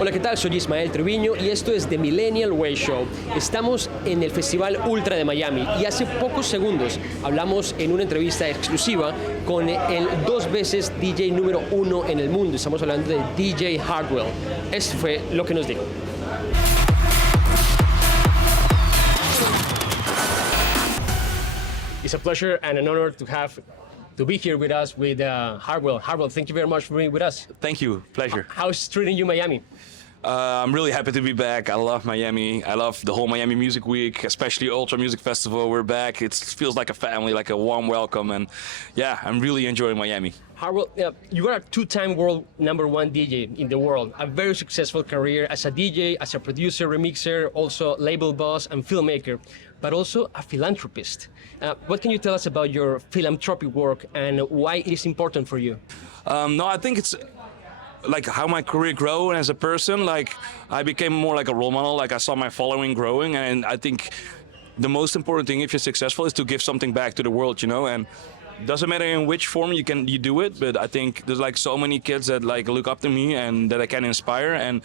Hola, ¿qué tal? Soy Ismael Treviño y esto es The Millennial Way Show. Estamos en el Festival Ultra de Miami y hace pocos segundos hablamos en una entrevista exclusiva con el 2 veces DJ número 1 en el mundo. Estamos hablando de DJ Hardwell. Esto fue lo que nos dijo. It's a pleasure and an honor to be here with us with Hardwell. Hardwell, thank you very much for being with us. Thank you. Pleasure. How's treating you Miami? I'm really happy to be back. I love Miami. I love the whole Miami Music Week, especially Ultra Music Festival. We're back. It feels like a family, like a warm welcome. And yeah, I'm really enjoying Miami. Hardwell, you are a two-time world #1 DJ in the world. A very successful career as a DJ, as a producer, remixer, also label boss and filmmaker, but also a philanthropist. What can you tell us about your philanthropic work and why it is important for you? No, I think it's like how my career grew as a person. Like I became more like a role model. Like I saw my following growing, and I think the most important thing if you're successful is to give something back to the world, you know. And doesn't matter in which form you do it, but I think there's like so many kids that like look up to me and that I can inspire, and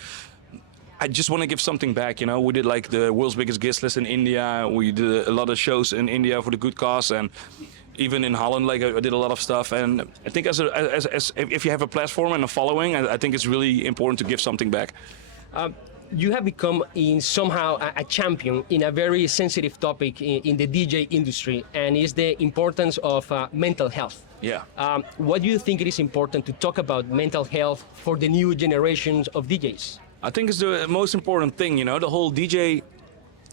I just want to give something back, you know. We did like the world's biggest guest list in India. We did a lot of shows in India for the good cause, and even in Holland, like I did a lot of stuff. And I think as if you have a platform and a following, I think it's really important to give something back. You have become somehow a champion in a very sensitive topic in the DJ industry, and is the importance of mental health. Yeah. What do you think it is important to talk about mental health for the new generations of DJs? I think it's the most important thing, you know. The whole DJ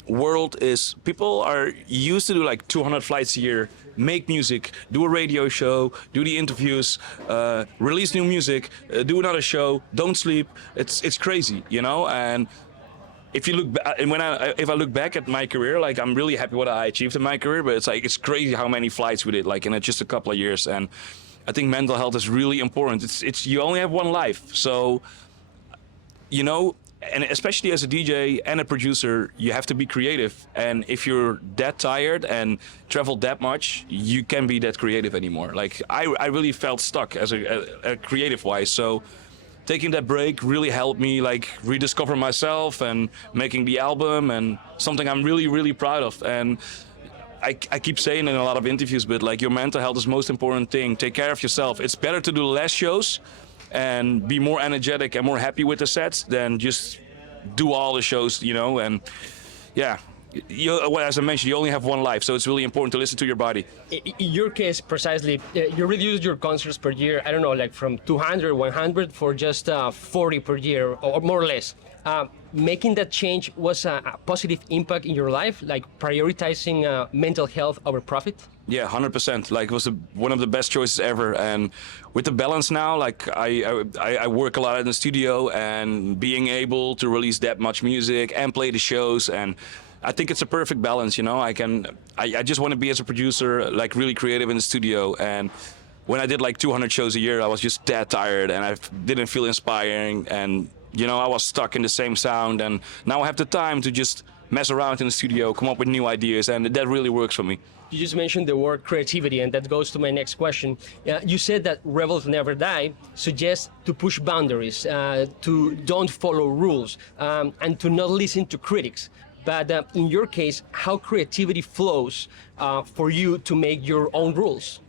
world is, people are used to do like 200 flights a year, make music, do a radio show, do the interviews, release new music, do another show, don't sleep. It's crazy, you know. And if you look if I look back at my career, like I'm really happy what I achieved in my career, but it's crazy how many flights we did, like in just a couple of years. And I think mental health is really important. It's you only have one life, so you know. And especially as a DJ and a producer, you have to be creative. And if you're that tired and travel that much, you can't be that creative anymore. Like I really felt stuck as a creative wise. So taking that break really helped me like rediscover myself and making the album, and something I'm really, really proud of. And I keep saying in a lot of interviews, but like your mental health is the most important thing. Take care of yourself. It's better to do less shows and be more energetic and more happy with the sets than just do all the shows, you know. And yeah, well, as I mentioned, you only have one life, so it's really important to listen to your body. In your case, precisely, you reduced your concerts per year, I don't know, like from 200, 100 for just 40 per year, or more or less. Making that change was a positive impact in your life, like prioritizing mental health over profit? Yeah, 100%. Like it was one of the best choices ever. And with the balance now, like I work a lot in the studio, and being able to release that much music and play the shows, and I think it's a perfect balance, you know. I just want to be as a producer, like really creative in the studio. And when I did like 200 shows a year, I was just that tired and I didn't feel inspiring, and you know, I was stuck in the same sound. And now I have the time to just mess around in the studio, come up with new ideas, and that really works for me. You just mentioned the word creativity, and that goes to my next question. You said that Rebels Never Die suggests to push boundaries, to don't follow rules, and to not listen to critics. But in your case, how creativity flows for you to make your own rules?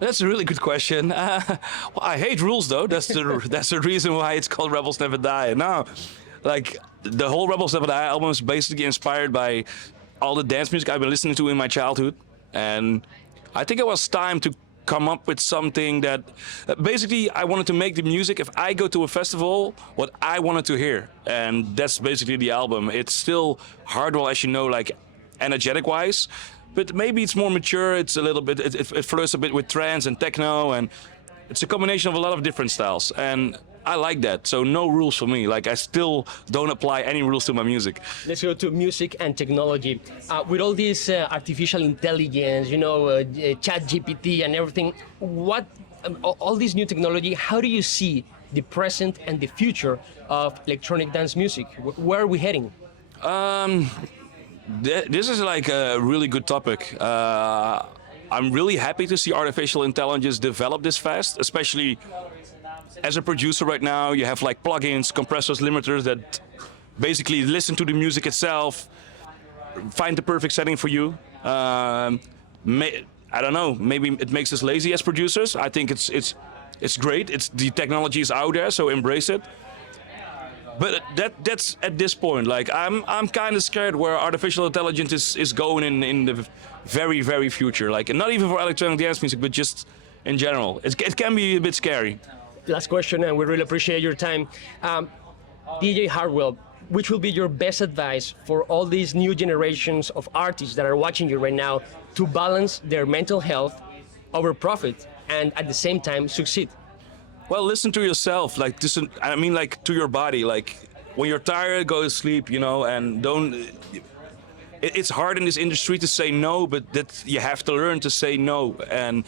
That's a really good question. Well, I hate rules, though. That's the reason why it's called Rebels Never Die. No, like the whole Rebels Never Die album is basically inspired by all the dance music I've been listening to in my childhood, and I think it was time to come up with something that basically I wanted to make the music, if I go to a festival, what I wanted to hear, and that's basically the album. It's still Hardwell, as you know, like energetic wise, but maybe it's more mature. It's a little bit, it flirts a bit with trance and techno, and it's a combination of a lot of different styles, and I like that. So no rules for me. Like I still don't apply any rules to my music. Let's go to music and technology. With all this artificial intelligence, you know, chat GPT and everything, all this new technology, how do you see the present and the future of electronic dance music? Where are we heading? This is like a really good topic. I'm really happy to see artificial intelligence develop this fast, especially as a producer right now. You have like plugins, compressors, limiters that basically listen to the music itself, find the perfect setting for you. I don't know, maybe it makes us lazy as producers. I think it's great. The technology is out there, so embrace it. But that's at this point. Like I'm kind of scared where artificial intelligence is going in the very, very future. Like not even for electronic dance music, but just in general. It can be a bit scary. Last question, and we really appreciate your time. DJ Hardwell, which will be your best advice for all these new generations of artists that are watching you right now to balance their mental health over profit and at the same time succeed? Well, listen to yourself. Like like to your body. Like when you're tired, go to sleep. And don't. It's hard in this industry to say no, but that you have to learn to say no. And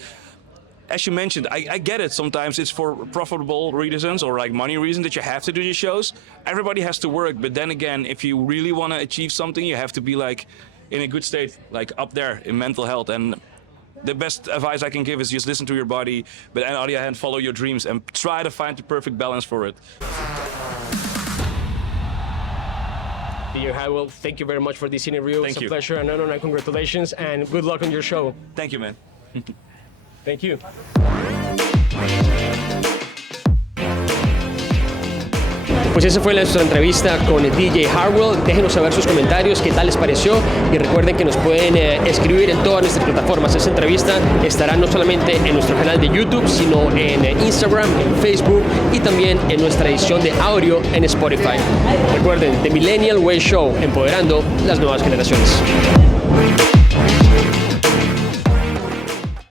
as you mentioned, I get it. Sometimes it's for profitable reasons or like money reasons that you have to do these shows. Everybody has to work, but then again, if you really want to achieve something, you have to be like in a good state, like up there in mental health. And the best advice I can give is just listen to your body, but on the other hand, follow your dreams and try to find the perfect balance for it. DJ Hardwell, thank you very much for this interview. Thank it's you. a pleasure and honor, and congratulations, and good luck on your show. Thank you, man. Thank you. Pues esa fue nuestra entrevista con DJ Hardwell. Déjenos saber sus comentarios, qué tal les pareció, y recuerden que nos pueden escribir en todas nuestras plataformas. Esta entrevista estará no solamente en nuestro canal de YouTube, sino en Instagram, en Facebook y también en nuestra edición de audio en Spotify. Recuerden, The Millennial Way Show, empoderando las nuevas generaciones.